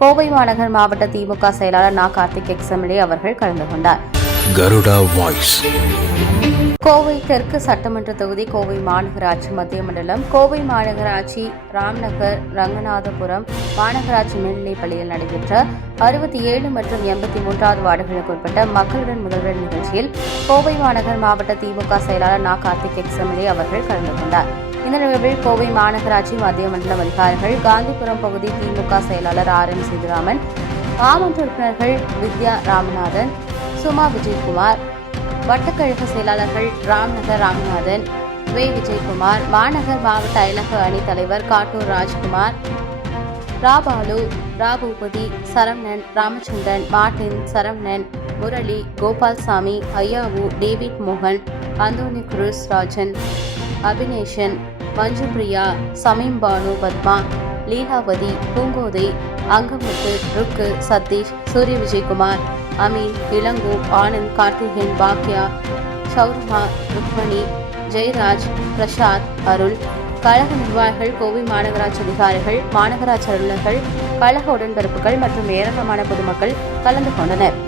கோவை மாநகர் மாவட்ட திமுக செயலாளர் நா. கார்த்திக் எக்ஸ்எம்எல்ஏ அவர்கள் கலந்து கொண்டார். கருடா வாய்ஸ். கோவை தெற்கு சட்டமன்ற தொகுதி, கோவை மாநகராட்சி மத்திய மண்டலம், கோவை மாநகராட்சி ராம்நகர், ரங்கநாதபுரம் மாநகராட்சி மேல்நிலைப் பள்ளியில் நடைபெற்ற 67 மற்றும் 83வது வார்டுகளுக்கு உட்பட்ட மக்களுடன் முதல்வர் நிகழ்ச்சியில் கோவை மாநகர் மாவட்ட திமுக செயலாளர் நா. கார்த்திக் எக்ஸ்எம்எல்ஏ அவர்கள் கலந்து கொண்டார். இந்த நிகழ்வில் கோவை மாநகராட்சி மத்திய மண்டலம் அதிகாரிகள், காந்திபுரம் பகுதி திமுக செயலாளர் R.M. சிவராமன், மாமன்ற உறுப்பினர்கள் வித்யா ராமநாதன், சுமா விஜயகுமார், வட்டக்கழக செயலாளர்கள் ராம்நகர் ராமநாதன், விஜயகுமார், மாநகர் மாவட்ட அயலக அணி தலைவர் காட்டூர் ராஜ்குமார், ராபாலு, ராபூபதி, சரவணன், ராமச்சந்திரன், மார்டின், சரவணன், முரளி, கோபால்சாமி, ஐயாவு, டேவிட் மோகன், அந்தோனி குருஸ் ராஜன், அபினேஷன், மஞ்சுபிரியா, சமீம் பானு, பத்மா, லீலாவதி, பூங்கோதை, அங்கமுத்து, ருக்கு, சதீஷ், சூரிய விஜயகுமார், அமீன், இளங்கோ, ஆனந்த், கார்த்திகேயன், பாக்யா, ஷௌர்மா, ருக்மணி, ஜெயராஜ், பிரசாத், அருள், கழக நிர்வாகிகள், கோவை மாநகராட்சி அதிகாரிகள், மாநகராட்சி அலுவலர்கள், கழக உடன்பிறப்புகள் மற்றும் ஏராளமான பொதுமக்கள் கலந்து கொண்டனர்.